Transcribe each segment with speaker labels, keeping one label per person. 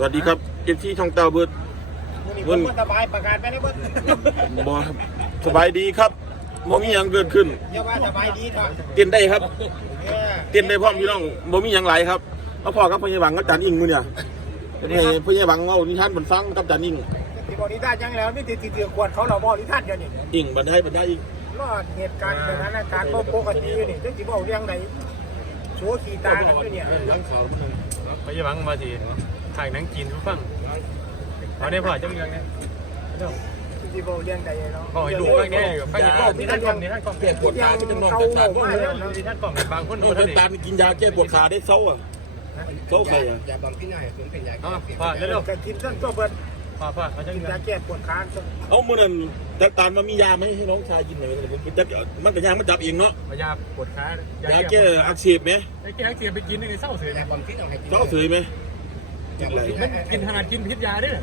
Speaker 1: สวัสดีครับเอฟซีช่องเต้าเบิร์ด
Speaker 2: มื้อนี้ผมบ่สบายประกาศไปได้เบิด
Speaker 1: บอครับสบายดีครับบ่มีหยังเกิดขึ้น
Speaker 2: อย่าว่าสบายดีเถอะ
Speaker 1: เต้นได้ครับ
Speaker 2: เออ
Speaker 1: เต้นได้พร้อมพี่น้องบ่มีหยังหลายครับเอาพ่อกับพยาบังกับจานอิงมื้อเนี่ยให้พยาบังเว้านิทานบนฟังกับจานอิง
Speaker 2: สิบ่นิทานยังแล้วมีแต่สิถือขวดเขาเราบ่นิทานเดี๋ยวนี้
Speaker 1: อิงบันไดบันไดอิง
Speaker 2: รอดเหตุการณ์สถานการณ์บ่ปกติอยู่นี่จังสิเว้าเรื่องใดโชว์ขี้ตากันอยู่เนี่ย
Speaker 1: หลังข่าวมันนึง
Speaker 3: ไปยังบังมาที ถ่ายหนังจีนผู้ฟังเอาได้พ่อจังยังเนี่ยเดี๋ยว
Speaker 2: จังสิเว้าเรื่องใดเนาะ
Speaker 3: พ่อให้ดูว่าแน่ไปยังกล้องนี่ท่านกล้องนี่ท่านกล้อง
Speaker 1: แก้ปวดขาที่เป็นน้องจัดจาน
Speaker 2: มาแล้วนะ
Speaker 3: นี่ท่านกล้องบางคน
Speaker 1: น้
Speaker 3: ดู
Speaker 1: อง
Speaker 3: ท่า
Speaker 1: จั
Speaker 3: น
Speaker 1: ด
Speaker 3: เอ
Speaker 1: จานกินยาแก้ปวดขาได้เซาอะเซาใครอะ
Speaker 4: อย่าบังที่ไหนผมเป็นยา
Speaker 3: อ๋อพ่อเร็ว
Speaker 2: ก็กินซั่นตัวเบิด
Speaker 3: ๆพ่อพ่อเขาจัง
Speaker 2: กิน
Speaker 3: ยั
Speaker 2: ยางแก้ปวดขาซะ
Speaker 1: เอามื้อนั้นจัดจานมามียาไหมให้น้องชายกินหน่อยมันจับมันก็ยามันจับเองเนาะ
Speaker 3: พยาปวดขายา
Speaker 1: แก้อักเสบไหม
Speaker 3: ไอ้แก้อักเสียไปกินนี่เศร้าเสีย
Speaker 4: อย่าบังที่ไหน
Speaker 1: เซาเสยไหม กินอะไร
Speaker 3: มันกินขนาดกินพิษยาด้วย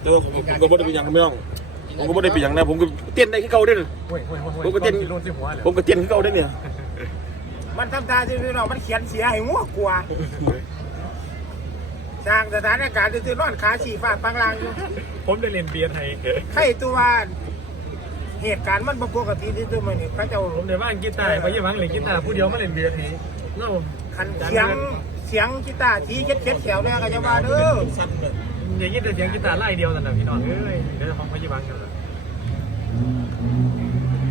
Speaker 1: แต่ว่าผมผมก็บ่ได้เป็นหยังไม่ต้องผมก็บ่ได้เป็นหยังนะผมก็เต้นได้แค่เก่าเด้อ
Speaker 3: โอ้ยโอ้ยโอ้ย
Speaker 1: ผมก็เต้น
Speaker 3: โดนสิหัวเลย
Speaker 1: ผมก็เต้นแค่เก่าได้อเนี่ย
Speaker 2: มันทำตาซื่อๆเนาะมันเขียนเสียให้งัวกลัวสร้างสถานการณ์ซื่อๆนอนขาฉี่ฟาดปังลางอยู่
Speaker 3: ผมได้เรียนเบียร์ไทย
Speaker 2: ใครตัวว่าเหตุการณ์มันบ่ปกติที่ตัวมันนี่พระเจ้า
Speaker 3: ผมได้บ้านกีตาร์ไปยังบังเล่นกีตาร์ผู้เดียวมาเล่นเบียร์ไทยเรา
Speaker 2: คันเสียงเสียงกีตาร์ทีเช็ดเช็ดแถวเนี่ยก็จะว่าเด้อ
Speaker 1: สั้นเลย
Speaker 3: อย่างนี้แต่เสียงกีตาร์ไล่เดียวนั่นนะพี่น้องเอ้ยเดี๋ยวของพยาบาลกัน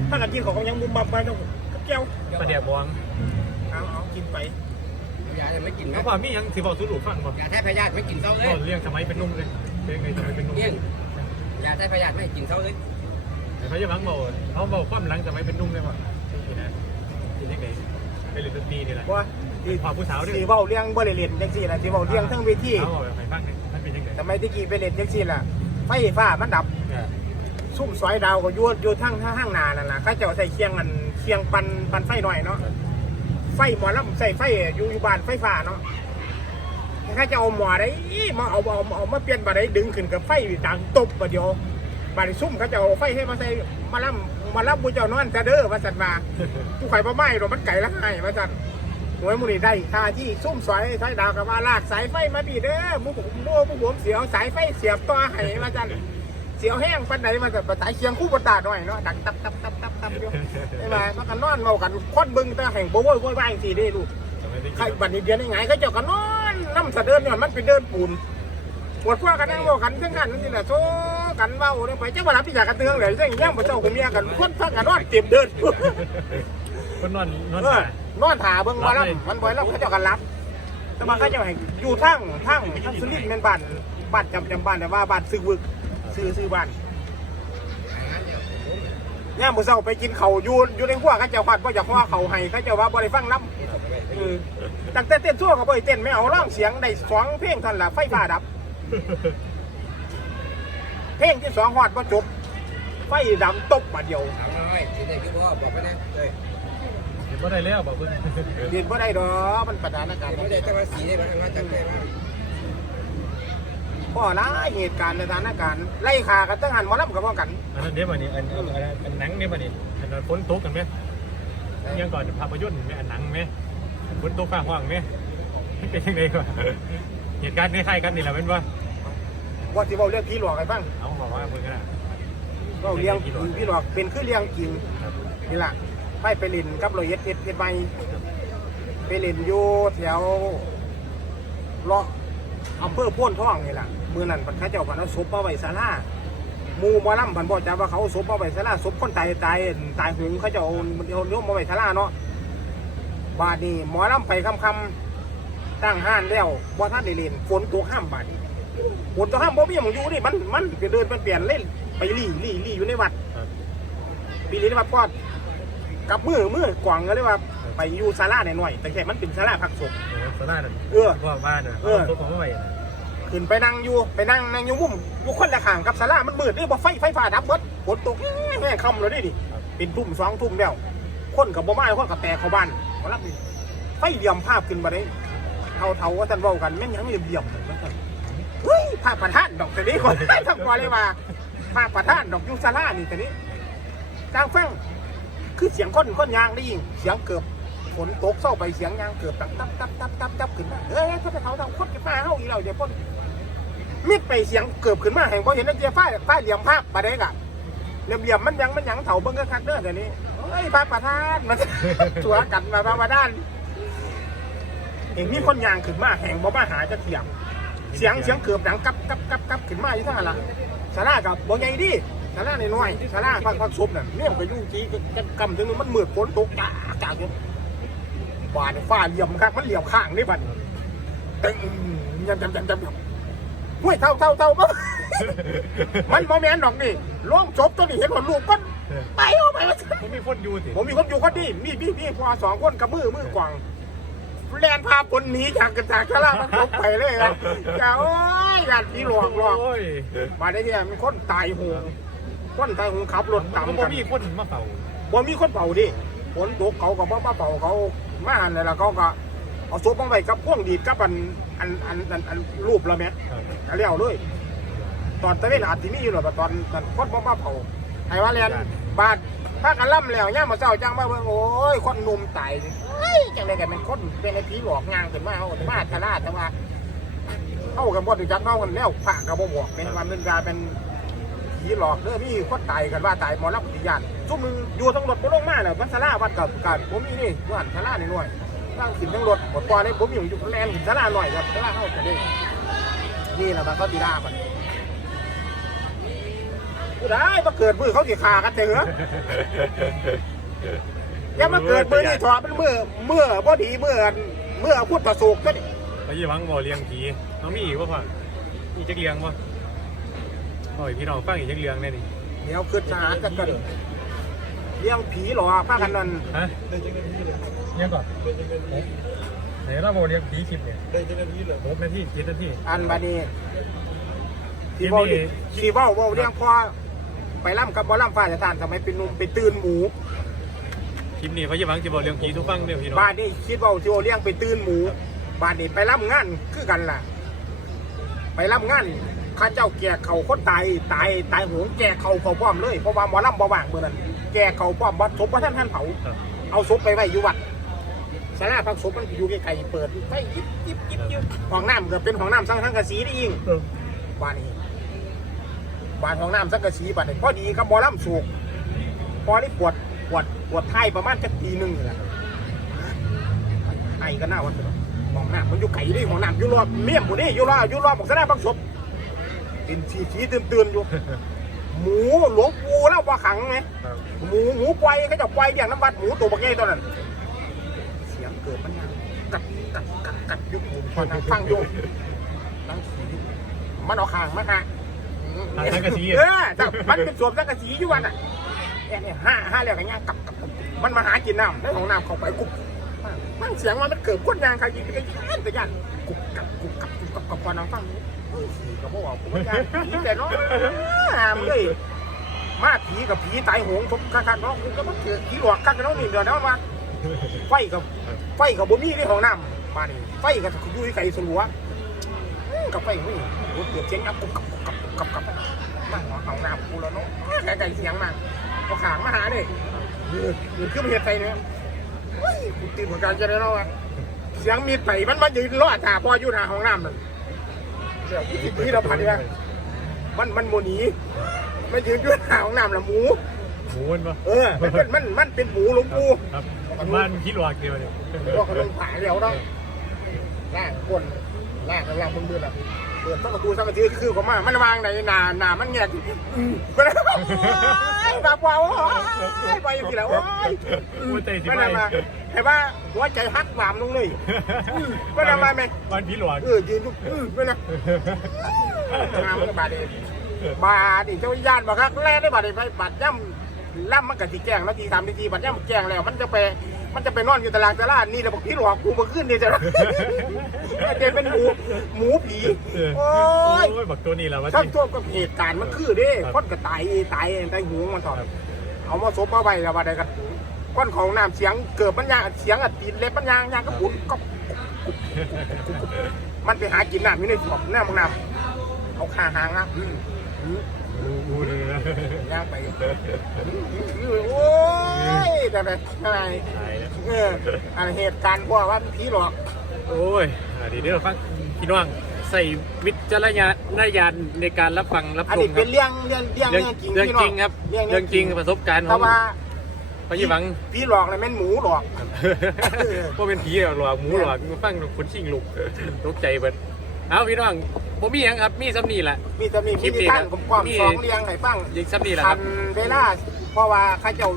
Speaker 2: ถ้ากันกินของยังบุมบัมไปต้องกับแก้ว
Speaker 3: ประเดี๋ยวบวง
Speaker 2: เอาเอากินไป
Speaker 4: ยาจะไม่กิน
Speaker 3: แล้
Speaker 4: นะ
Speaker 3: วความมียังสิบอกสุรุฟังบอก
Speaker 4: ยาแท้พยาธิไม่กินเศร้าเลย
Speaker 3: ก็เรื่องสมัยเป็นนุ่มเลยเป็นไงสมัยเป็นนุ่ม
Speaker 4: เยี่ยงยาแท้พยาธิไม่กินเศร้าเลย
Speaker 3: แต่พยาบาลบอกเขาบอกความหลังสมัยเป็นนุ่มเลยว่าที่นะที่ยังไงไปเรียนดนตรีนี่แหละ
Speaker 2: ว่าสิ
Speaker 3: พอผู้สาวด้วย
Speaker 2: สิเว้าเรื่องบ่ได้เล่นจังซี่ล่ะสิเว้าเรื่องทั้งเวที
Speaker 3: เขาบอกไปฟังมันเป็นยังไง
Speaker 2: สมัยตะกี้ไปเล่นจังซี่ล่ะไฟฟ้ามันดับซุ่มสอยดาวก็อยู่อยู่ทางทางห้างนานั่นล่ะเขาเจ้าใส่เคียงอันเคียงปันปันไฟหน่อยเนาะไฟหมอลำใส่ไฟอยู่อยู่บ้านไฟฟ้าเนาะเขาจะเอาหมอได้มาเอาเอาเอามาเปลี่ยนบัดได้ดึงขึ้นกับไฟดังตบบัดเดียวบัดนี้ซุ่มเขาจะเอาไฟให้มาใส่มาลำมาลำบุญเจ้านอนจะเด้อว่าสันมาผู้ข่อยบ่ไม้หรอกมันไก่ละให้ว่าสัน หน่วยมูนี่ได้ค่าที่ซุ่มสอยสายดาวกับว่าลากสายไฟมาบีเด้อหมูผมหมูผู้ผมเสียวสายไฟเสียบต่อให้ว่าสันเสียวแห้งปันไหนมาแต่ปะสายเคียงคู่บนตาหน่อยเนาะดังตับตับตับตับตับอยู่ใช่ไหมมันก็นอนเมากันคนเบึงแตาแห่งโบโวยโวยวายสิเด้ลูก
Speaker 3: สมัย
Speaker 2: ใคร
Speaker 3: นี้
Speaker 2: บัดนี้เดือนยังไงเขาเจ้าก็นอนน้ำสะเดินเนี่ยมันเป็นเดินปูนปวดพวกกันนั่งเว้ากันเพื่อนกันนั่นสิแหละโซกันเว้าเนี่ยไปเจ้าบ่รับพี่อยากกันเตืองเลยเจ้าอย่างเงี้ยบ่เจ้าผมเมียกันคนพักกันนอนเต็มเดิน
Speaker 3: คนนอนนอน
Speaker 2: เออ นอนถาเบิ่งว่ารับมันบ่อยแล้วเขาเจ้ากันรับ แต่มาเขาเจ้าให้อยู่ทางทางทางสุรินทร์แม่นบ้านบ้านจำจำบ้านแต่ว่าบ้านซื้อวึกซื้อซื้อบ้านย่ามมื้อเช้าไปกินข้าวอยู่อยู่ในครัวเขาเจ้าคัดบ่อยากว่าเขาให้เขาเจ้าว่าบ่ได้ฟังนำเออตั้งแต่เต้นชั่วก็บ่ได้เต้นไม่เอาร้องเสียงได้สองเพลงเท่านนล่ะไฟฟ้าดับ เพลงที่สองฮอดบ่จบไฟดำตบมาเดียว
Speaker 4: ถามน้อยสิได้คือพ่อบอกไปนะเฮ้ย
Speaker 3: เห็นว่าได้แล้วบอกคุณ
Speaker 2: เรียนบ่ได้ดอกมันประดานการณ์
Speaker 4: ไม่ได้ตั้งแต่สีได้บ้างมาจากไหนบ้าง
Speaker 2: พ่อละเหตุการณ์ในสถานการณ์ไล่ขากันตั้งหันหมอลำกับพ่อกัน
Speaker 3: อันนั้นเดี๋ยววันนี้อันอันหนังเนี่ยวันนี้อันนั้นฝนตกกันไหมยังก่อนภาพยนตร์ไหมอันหนังไหมฝนตกฟ้าห้องไหมเป็นยังไงก่อนเหตุการณ์คล้ายๆกันนี่แหละเป็นว่า
Speaker 2: ว่าสิเว้าเรื่องผีหลอกให้ฟัง
Speaker 3: เอาบอกว่าเพื่อนกันนะ
Speaker 2: เว้าเรื่องผีหลอกเป็นคือเรื่องจริงนี่ล่ะ ไปไปเล่นกับรอยเอ็ดเอ็ดเอ็ดใหม่ไปเล่นอยู่แถวเลาะอำเภอโพ้นท่องนี่ล่ะมื้อนั้นพันเขาเจ้าพันเอาศพมาไว้ศาลาหมูหมอลำพันบอกจ้าว่าเขาเอาศพมาไว้ศาลาศพคนตายตายตายหงเขาจะเอาเอาเนื้อมาไว้ศาลาเนาะบาดนี้หมอลำไปคำคำๆตั้งห้านแล้วบ่ท่านได้เล่นฝนตกห้ามบาดนี้ฝนตกห้ามบ่มีหยังอยู่นี่มันมันจะเดินมันเปลี่ยนเล่นไปลี่ลี่ลี่อยู่ในวัดปีนี้ในวัดก็ กับมือมือกวางก็เลยว่าไปอยู่ศาลาหน่อยๆแต่แค่มันเป็นศาลาพักศพ
Speaker 3: เออโซล่านั่น
Speaker 2: เออ
Speaker 3: ว่าบ้านน่ะตัวของไม่ไหว
Speaker 2: ขึ้นไปนั่งอยู่ไปนั่งนั่งอยู่มุมอยู่คนละข้างกับศาลามันมืดนี่บ่ไฟไฟฟ้าดับเบิดฝนตกแม่ค่ำเลยนี่เป็นทุ่มสองทุ่มแล้วคนกับบ่มาคนกับแต่เข้าบ้านมาลับนี่ไฟเหลี่ยมภาพขึ้นมาได้เท่าเท่าว่าท่านเว้ากันแม่งยังเหลี่ยมเหลี่ยมเลยว่าซั่นเฮ้ยภาพประธานดอกแต่นี้คน ทำก่อนเลยว่าภาพประธานดอกอยุซาร่านี่แต่นี้จางฟัง คือเสียงคนคนยางได้ยินเสียงเกือบฝนตกเศร้าไปเสียงยางเกือบตับตับตับตับตับตับขึ้นมาเอ้ยถ้าไปเขาทำคนกันมาเฮาอีเราเดี๋ยวพ่นมิดไปเสียงเกือบขึ้นมาแห่งพอเห็นนักเจียฝ้ายฝ้ายเหลี่ยมภาพประเด็กอะเหลี่ยมเหลี่ยมมันยังมันยังเถาเบิ้งก็คักเด้อเดี๋ยวนี้เฮ้ยพระประธานมันสัวกันมาพระประธานเห็นมีคนยางขึ้นมาแห่งบ่มาหาจะเทียมเสียงเสียงเกือบดังกับกับกับกับขึ้นมาอยู่ทั้งนั้นละสารากับบ่ใหญ่ดิ สาราน้อยๆสาราพักพักซุปน่ะเนี่ยมันก็อยู่จีกันกำถึงมันมืดฝนตกจ้าจ้าอยู่บานฟ้าเหลี่ยมครับมันเหลี่ยมข้างนี่บัดตึ้งยำยำยำยำยำห้วยเท่าเท่าเท่าบ่มันบ่แม่นดอกนี่ล่วงจบตัวนี้เห็นว่าลูกมันไปเอาไปว่า
Speaker 3: มันมีคนอยู่สิ
Speaker 2: ผมมีคนอยู่คนดีมีพี่พี่พอสองคนกับมือมือกวางแลนพาคนหนีจากกันจากสารามันตกไปเลยครับอย่าโอ้ยงานผีหลอกหลอก
Speaker 3: โอ้ย
Speaker 2: มาได้เนี่ยมีคนตายโหง คนตายโหงขับรถ
Speaker 3: มัน
Speaker 2: ตาม
Speaker 3: บ่
Speaker 2: กัน
Speaker 3: มีคนมาเป่า
Speaker 2: บ่มีคนเป่าดิฝนตกเขาก็บ่มาเป่าเขามาหันเลยแล้วเขาก็เอาซุปลงไปกับพ่วงดีดกับอันอันอันอันอันรูปละแม่
Speaker 3: ครับ
Speaker 2: ก็เลี้ยวเลย ตอนตะเวนอาจจะมีอยู่หรอกแต่ตอนตอนคนบ่มาเผาไอ้ว่าเรียนบาดถ้ากันล่ำแล้วย่ามมาเจ้าจังมาเบิ่งโอ้ยคนหนุ่มตายเฮ้ยจังเลยกันเป็นคนเป็นไอ้ผีหลอกงางขึ้นมาเอามาตลาดแต่ว่าเข้ากันบ่ถึงจักเข้ากันแล้วพระก็บ่บอกเป็นว่ามันกลายเป็น ผีหลอกเด้อมีคนตายกันว่าตายหมอรับปฏิญาณซุ่มมึงอยู่ทั้งรถบ่ลงมาแล้วมันสลาวัดกับกันผมมีนี่ว่าสลาหน่อยๆตั้งขึ้นทั้งรถบ่ปล่อยเลยผมอยู่อยู่แลนขึ้นสลาหน่อยครับสลาเฮาก็ได้นี่แหละมันก็ดีดามันผู้ได้มาเกิดมือเขาสิขากันเถอะอย่ามาเกิดมือนี่ถอดเป็นมือมือบ่ดีมืออันมือพุทธโศกก็ดิ
Speaker 3: ไปยี่หวังบ่เลี้ยงผีน้องมีอีกว่าพ่อมีจักเลี้ยงบ่โอ้ยพี่น้องฟังอีกจักเลี้ยงแน่นี่
Speaker 2: เดี๋ยวขึ้นทหารกันก็ดิเลี้ยงผีหรอพากันนั่น
Speaker 3: ฮะเลี้ยงก่อนไหนเราบ่เลี้ยงผีคลิปเนี่ยได้จักนาทีเหรอครบนาที7นาที
Speaker 2: อันบานี้
Speaker 3: คลิ
Speaker 2: ที่
Speaker 3: ป
Speaker 2: เว้า
Speaker 3: นี้
Speaker 2: ที่เว้าเว้าเลี้ยงพ่อไปล่ำกับบ่ล่ำฟ้าจะทานทำไมเป็นหนุ่มไปตื่นหมู
Speaker 3: คลิปนี้เขาจะหวังจะบอกเรื่องผีทุกฟังเนี่ยพี่น้อง
Speaker 2: บ้านนี้คิดว่าที่ว่าเลี้ยงไปตื่นหมูบ้านนี้ไปล่ำงานคือกันล่ะ ไปล่ำงาน ข้าเจ้าแก่เขาคนตายตายตายโหงแก่เขาเขาพร้อมเลยเพราะว่าหมอลำบ่ว่างเมื่อนั้นแก่เขาพร้อมบัดศพบ่ท่านท่านเผา
Speaker 3: ครับ
Speaker 2: เอาศพไปไว้อยู่วัดสาราพักศพมันอยู่ไกลๆเปิดไฟยิบยิบยิบยิบห้องน้ำก็เป็นห้องน้ำสังทั้งกะสีนี่ยิงบ้านนี้บ้านห้องน้ำสังกะสีบ้านนี้พอดีกับหมอลำสูกพอนี่ปวดปวดปวดไทยประมาณจะปีหนึ่งนี่แหละไอ้ก็น่าวันเป็นห้องน้ำมันอยู่ไกลดิห้องน้ำอยู่รอบเมี่ยมหมดนี่อยู่รอบอยู่รอบบอกสาราพักศพ ตื่นชีชีตื่นตื่นๆอยู่ หมูหลวงปู่แล้วว่าขังไง
Speaker 3: ครับ
Speaker 2: หมูหมูควายเขาจะควายเลี้ยงน้ำวัดหมูตัวบักใหญ่ตัวนั้น เสียงเกิดมันยังกัดกัดกัดกัดอยุบหมูพอนั่งฟังอยู่นั่งขี่อยู่มันเอาคางมาฮะ
Speaker 3: ทางสังกะสี
Speaker 2: เออแต่มันเป็นสวมสังกะสีอยู่วันอะเนี่ยเนี่ยห้าห้าแล้วกันย่างกับกับกับมันมาหากินน้ำได้ของน้ำเข้าไปกุบมันเสียงมันมันเกิดก้นยางใครยิงกันยันแต่ยันกุบกับกุบกับกุบกับกับพอนั่งฟังอยู่ กับพวกเรากูไม่ยานผีแต่เนาะหามเลยมาผีกับผีตายโหงทุกคักๆเนาะกูก็มาเจอผีหลอกคักๆเนาะนี่เดี๋ยวนะว่าไฟกับไฟกับบ่มีในห้องน้ำมานี่ไฟกับยู่ที่ไก่สลัวกับไฟนี่รถเกิดเสียงอับกุบกับกับกับกับกับมาห้องน้ำกูแล้วเนาะไก่ไก่เสียงมาก็ขางมาหาเลยเออดขึ้นมาเหตุใส่เนี่ยเฮ้ยกูตื่นเหมือนกันจะได้เนาะเสียงมีดไปมันมายืนรอตาพออยู่หน้าห้องน้ำนั่น เดี๋ยวกูติดที่เราพันดีกว่ามันมันโมหนีมันยืนอยู่หน้าห้องน้ำละหมู
Speaker 3: หมูมันปะ
Speaker 2: เออ มันเป็นมันมันเป็นหมูหลวงปู่
Speaker 3: ครับบ้านคิดว่าเดียวเนี่ย
Speaker 2: พวกเขาลงผาเดียวเนาะลากคนลากกำลังมืดๆอะเปิดประตูสักทีคือเขามามันวางในนานามันแงกอืมไปแล้วโอ้ยแบบว่าโอ้ยไปอยู่ที่แล้วโอ้ย
Speaker 3: หัวใจสิ
Speaker 2: ไม่
Speaker 3: ไป
Speaker 2: ได้มา เห็นว่าหัวใจฮักหวามลงเลยอืมไม่ได้มาไหม
Speaker 3: บ้านผีหลวง
Speaker 2: เออยืนอยู่อืมไม่นะงามก็บาดเองบาดนี่เจ้าญาติบอกครับแล่ได้บาดเองไปบาดย่ำล่ำมันกะสีแจ้งนาทีสามนาทีบาดย่ำแจ้งแล้ว มันจะไปมันจะไปนอนอยู่ตารางตลาดนี่แหละบอกพี่หลอกกูมาขึ้นนี่จะเจเป็นหมูหมูผีโอ้ย
Speaker 3: โอ้ยบักตัวนี้แหละวะ
Speaker 2: ทั้ง
Speaker 3: ที่
Speaker 2: ทั่วกับเหตุการณ์มันคือเด้
Speaker 3: ครับ
Speaker 2: คนก็ตายตายตายหูมันถอด
Speaker 3: ครับ
Speaker 2: เอามาซบมาไว้แล้วบาดใดกัน ก้อนของน้ำเสียงเกิดมันยางเสียงอัดตีนเล็บมันยางยางก็ปุ่นก็มันไปหากินน้ำอยู่ในสวนน้ำมันน้ำเอาขาหางอะอืมอืม
Speaker 3: ดูดูเลย
Speaker 2: ย่างไปโอ้ยแต่แต่ทำไม
Speaker 3: ตายแล้ว
Speaker 2: เอออันเหตุการณ์ว่าว่าผีหลอก
Speaker 3: โอ้ยอ่าดีเด้อฟังพี่น้องใส่วิจารณญาณญาณในการรับฟังรับ
Speaker 2: อัน
Speaker 3: ชม
Speaker 2: นี้
Speaker 3: ค
Speaker 2: เป็
Speaker 3: รับ
Speaker 2: นเรื่องเรื่องเรื่อง
Speaker 3: เรื่อง
Speaker 2: จริง
Speaker 3: เรื่องจริงครับเรื่องจริงประสบการณ์ของ
Speaker 2: ว่า
Speaker 3: พยาบัง
Speaker 2: ผีหลอกน่ะแม่นหมูหลอก
Speaker 3: ว่าเป็นผีหลอกหมูหลอกฟังคนชิงลูกตกใจเบิดเอาพี่น้องผมมีหยังครับมีซ้ำนี่แหละ
Speaker 2: มีแต่มี
Speaker 3: คลิ
Speaker 2: พิ
Speaker 3: ปนี้
Speaker 2: ธีการ
Speaker 3: ครับ
Speaker 2: ผมความ
Speaker 3: มี
Speaker 2: สองเรียงให้ฟัง
Speaker 3: ยิงซ้ำนี่แหละค
Speaker 2: ทั
Speaker 3: รับ
Speaker 2: นเวลาเพราะว่าเข้าเจ้า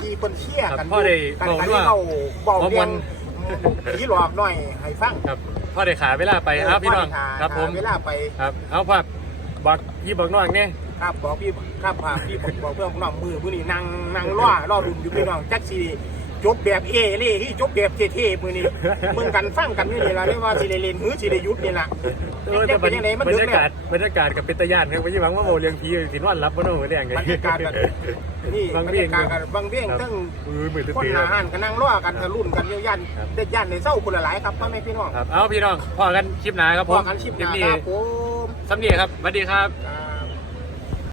Speaker 2: ที่เพิ่นเชี่ย
Speaker 3: ครั
Speaker 2: กับน
Speaker 3: พ่อได้
Speaker 2: กัน
Speaker 3: บอก
Speaker 2: กัน
Speaker 3: ด้วย
Speaker 2: ที่เขาบอก
Speaker 3: ว่า
Speaker 2: เรื่
Speaker 3: มั
Speaker 2: อง
Speaker 3: น
Speaker 2: ผีหลอกหน่อยให้ฟัง
Speaker 3: ครับพ่อได้ขาเวลาไปเอาพี่น้อง
Speaker 2: หา
Speaker 3: ครับผม
Speaker 2: หาเวลาไป
Speaker 3: ครับเอาพ่อบอกยี่บอกน้องเนี่ย
Speaker 2: ครับบอกพี่ครับพาพี่บอกบอกเพื่อนน้องมือมือนี่นั่งนั่งรอรอรุนอยู่พี่น้องจักสีจบแบบเอเล่ที่จบแบบเท่ๆมือนี่มึงกันฟังกันนี่นี่ละเรียกว่าสิได้เล่นหือสิได้หยุดนี่ละ
Speaker 3: เออ
Speaker 2: จะ
Speaker 3: แต่บร
Speaker 2: เป็นยังไงมัน
Speaker 3: ร
Speaker 2: ดึก
Speaker 3: ยา
Speaker 2: เนี่
Speaker 3: กายศบรรยากาศกับเป็นตะยานครับพี่หวังว่าโมเรียงพีสินวันรับบ่น้องหัวแดงไง
Speaker 2: บรรยากาศกันนี่
Speaker 3: บาง
Speaker 2: บร
Speaker 3: เบี้
Speaker 2: ร
Speaker 3: ยง
Speaker 2: ยากาศกันบางเบี้ยง
Speaker 3: ครับ
Speaker 2: ตั้ง
Speaker 3: มือมือ
Speaker 2: คน
Speaker 3: ตี
Speaker 2: หนาหันกันนั่งรอกันทะลุ่นกันเยี่ยยัน
Speaker 3: ครับ
Speaker 2: เด็ดยันในเศร้าคนละหลายครับพ่อแม่พี่น้อง
Speaker 3: ครับเอาพี่น้องพ่อกันคลิปหนาครับ
Speaker 2: พ
Speaker 3: ผ
Speaker 2: อ
Speaker 3: ม
Speaker 2: กันชิปห
Speaker 3: คลิป
Speaker 2: นา
Speaker 3: นี้
Speaker 2: ครับผม
Speaker 3: สำเนียงครับสวัสดีครับ
Speaker 2: ครับ